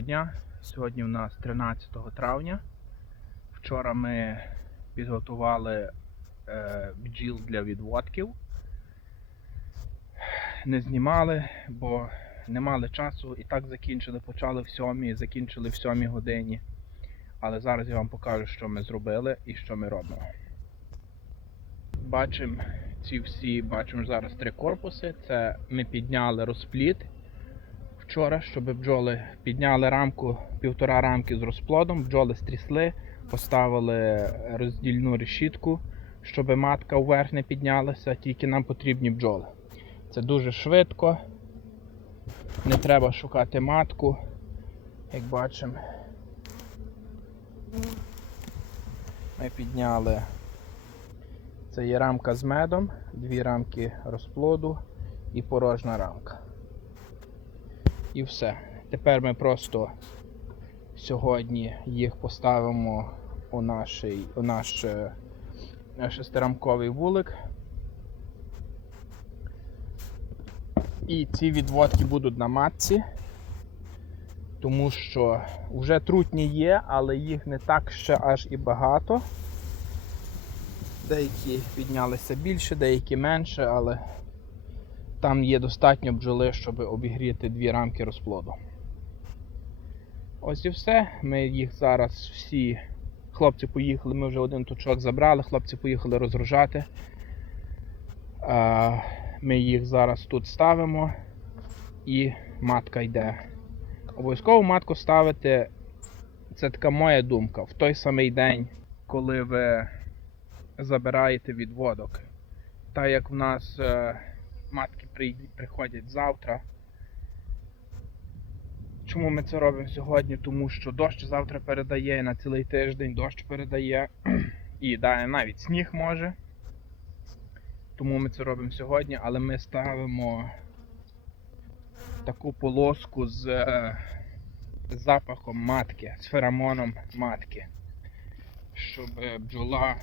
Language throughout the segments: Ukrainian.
дня. Сьогодні у нас 13 травня. Вчора ми підготували е, бджіл для відводків. Не знімали, бо не мали часу. І так закінчили. Почали в 7, закінчили в 7 годині. Але зараз я вам покажу, що ми зробили і що ми робимо. Бачимо ці всі, бачимо зараз три корпуси. Це ми підняли розпліт вчора, щоб бджоли підняли рамку, півтора рамки з розплодом, бджоли стрісли, поставили роздільну решітку, щоб матка вверх не піднялася, тільки нам потрібні бджоли. Це дуже швидко. Не треба шукати матку, як бачимо. Ми підняли. Це є рамка з медом, дві рамки розплоду і порожня рамка. І все. Тепер ми просто сьогодні їх поставимо у, нашій, у наш е, шестирамковий вулик. І ці відводки будуть на матці, тому що вже трутні є, але їх не так ще аж і багато. Деякі піднялися більше, деякі менше, але там є достатньо бджоли, щоб обігріти дві рамки розплоду. Ось і все. Ми їх зараз всі. Хлопці поїхали, ми вже один тучок забрали, хлопці поїхали розгружати. Ми їх зараз тут ставимо і матка йде. Обов'язково матку ставити, це така моя думка, в той самий день, коли ви забираєте відводок. Так як в нас е, матки приходять завтра. Чому ми це робимо сьогодні? Тому що дощ завтра передає на цілий тиждень, дощ передає і да, навіть сніг може. Тому ми це робимо сьогодні, але ми ставимо таку полоску з е, запахом матки, з феромоном матки, щоб е, бджола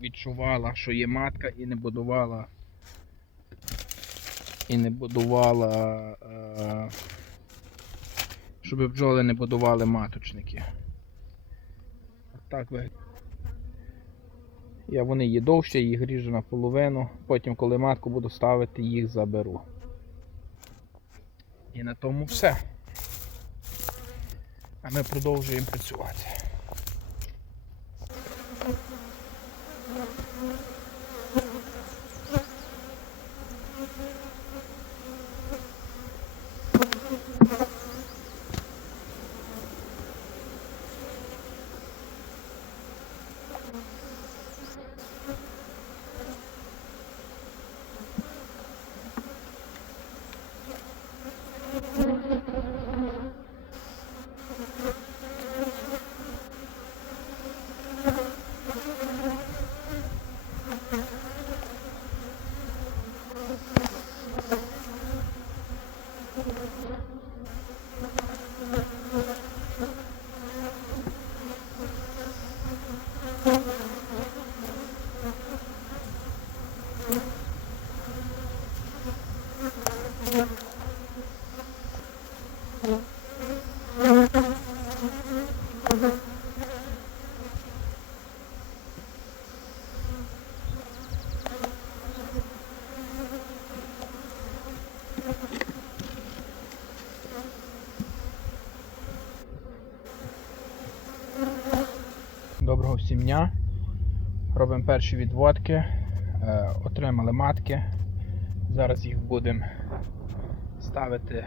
відчувала, що є матка і не будувала і не будувала, е, щоб бджоли не будували маточники. Так ви. Я вони є довше, їх ріжу наполовину. Потім, коли матку буду ставити, їх заберу. І на тому все. А ми продовжуємо працювати. Hello. Доброго всім дня. Робимо перші відводки. Е, отримали матки. Зараз їх будемо ставити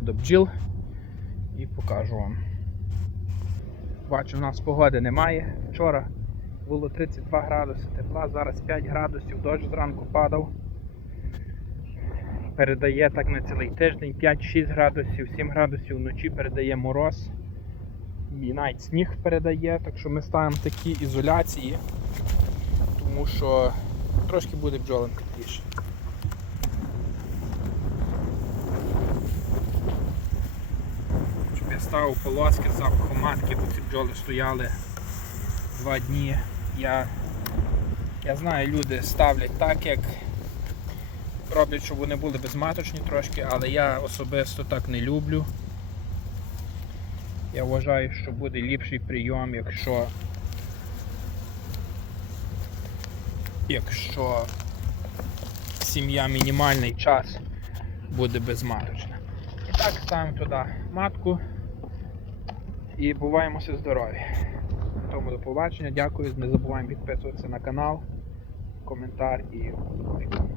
до бджіл і покажу вам. Бачу, у нас погоди немає. Вчора було 32 градуси тепла, зараз 5 градусів, дощ зранку падав. Передає так на цілий тиждень 5-6 градусів, 7 градусів вночі передає мороз. І навіть сніг передає, так що ми ставимо такі ізоляції, тому що трошки буде бджолам тепліше. Щоб я ставив полоски з запахом матки, бо ці бджоли стояли два дні. Я, я знаю, люди ставлять так, як роблять, щоб вони були безматочні трошки, але я особисто так не люблю. Я вважаю, що буде ліпший прийом, якщо. Якщо сім'я мінімальний час буде безматочна. І так ставимо туди матку і буваємося здорові. Тому до побачення, дякую. Не забуваємо підписуватися на канал, коментар і лайк.